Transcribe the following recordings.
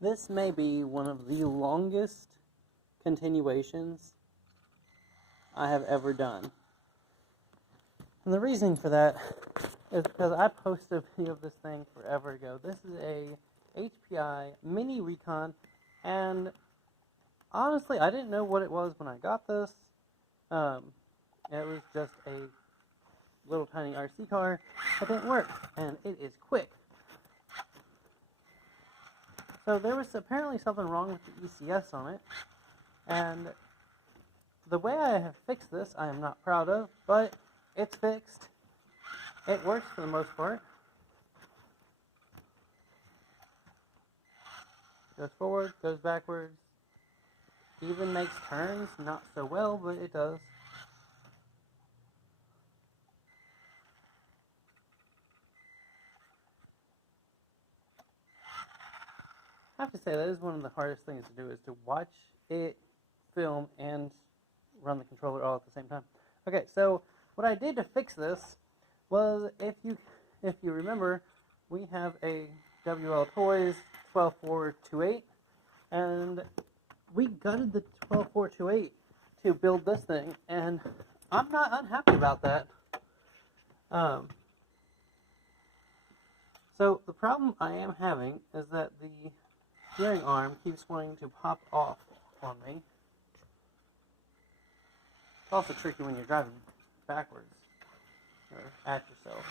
This may be one of the longest continuations I have ever done. And the reason for that is because I posted a video of this thing forever ago. This is a HPI mini recon, and honestly, I didn't know what it was when I got this. It was just a little tiny RC car that didn't work, and it is quick. So there was apparently something wrong with the ECS on it, and the way I have fixed this, I am not proud of, but it's fixed. It works for the most part. Goes forward, goes backwards, even makes turns, not so well, but it does. I have to say, that is one of the hardest things to do, is to watch it film and run the controller all at the same time. Okay, so what I did to fix this was, if you remember, we have a WL Toys 12428, and we gutted the 12428 to build this thing, and I'm not unhappy about that. So the problem I am having is that the steering arm keeps wanting to pop off on me. It's also tricky when you're driving backwards, or at yourself.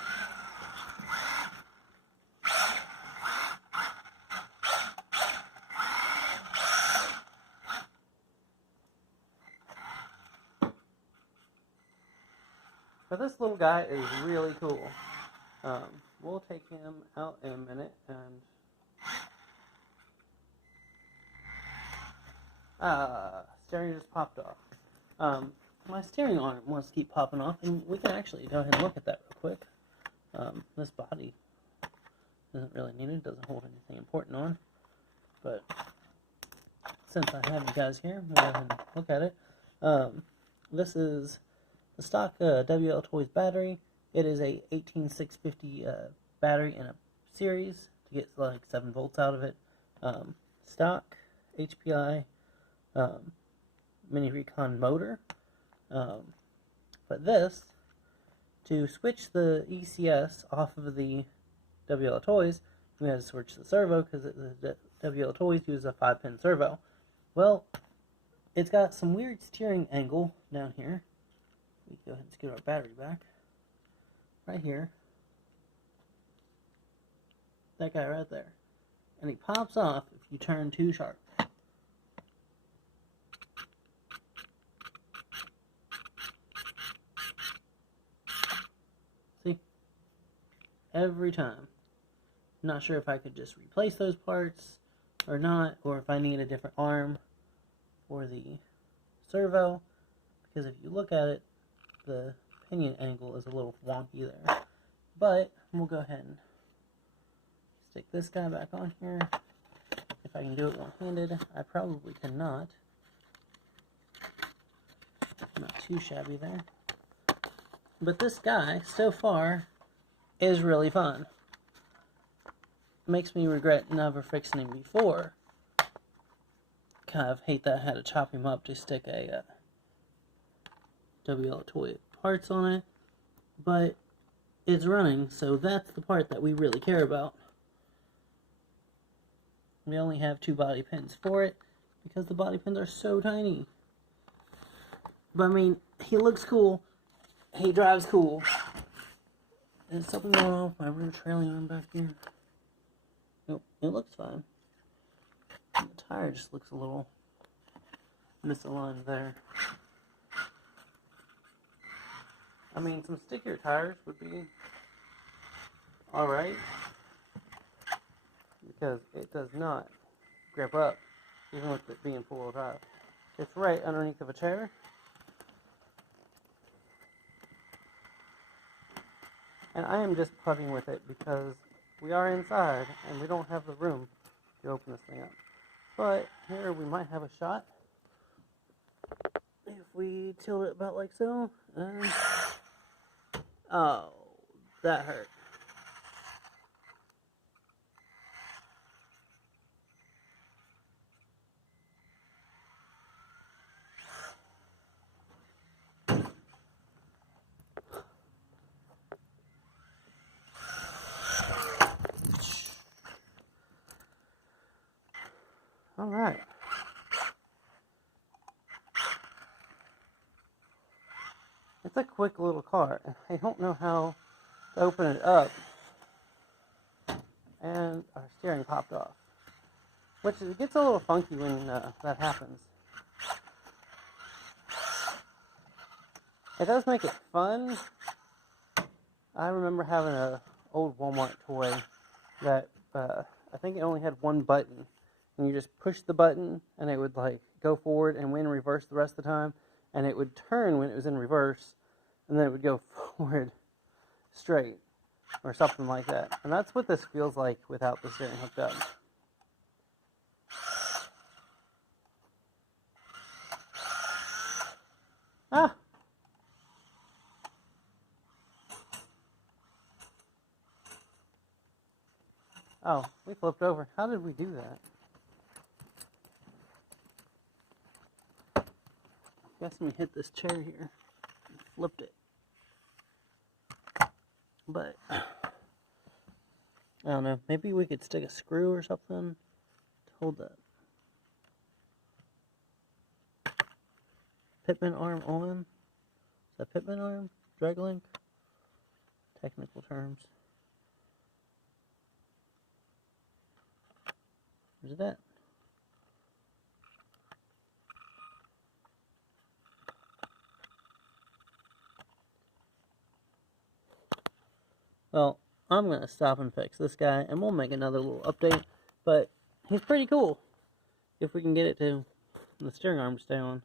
But this little guy is really cool. We'll take him out in a minute, and steering just popped off. My steering arm wants to keep popping off, and we can actually go ahead and look at that real quick. This body isn't really needed, doesn't hold anything important on, but since I have you guys here, we'll go ahead and look at it. This is the stock WL Toys battery. It is a 18650 battery in a series to get like 7 volts out of it. Stock HPI mini recon motor. But this, to switch the ECS off of the WL Toys, we had to switch the servo because the WL Toys use a 5-pin servo. Well, it's got some weird steering angle down here. We can go ahead and scoot our battery back. Right here. That guy right there. And he pops off if you turn too sharp. See? Every time. I'm not sure if I could just replace those parts or not, or if I need a different arm for the servo, because if you look at it, the pinion angle is a little wonky there. But we'll go ahead and stick this guy back on here. If I can do it one-handed, I probably cannot. Not too shabby there. But this guy, so far, is really fun. Makes me regret never fixing him before. Kind of hate that I had to chop him up to stick a WL Toy parts on it, but it's running, so that's the part that we really care about. We only have 2 body pins for it because the body pins are so tiny. But I mean, he looks cool, he drives cool. Is something going on with my rear trailing arm back here? Nope, it looks fine. The tire just looks a little misaligned there. I mean, some stickier tires would be alright, because it does not grip up, even with it being 4-wheel drive. It's right underneath of a chair. And I am just putting with it because we are inside and we don't have the room to open this thing up. But here we might have a shot. If we tilt it about like so, and oh, that hurt. Alright. It's a quick little car. I don't know how to open it up. And our steering popped off. Which it gets a little funky when that happens. It does make it fun. I remember having an old Walmart toy that I think it only had one button. And you just push the button and it would like go forward and went in reverse the rest of the time. And it would turn when it was in reverse. And then it would go forward straight. Or something like that. And that's what this feels like without the steering hooked up. Ah! Oh, we flipped over. How did we do that? Guess we hit this chair here and flipped it. But I don't know. Maybe we could stick a screw or something to hold that Pitman arm on. Is that Pitman arm? Drag link? Technical terms. Where's it at? Well, I'm going to stop and fix this guy, and we'll make another little update, but he's pretty cool if we can get it to the steering arm to stay on.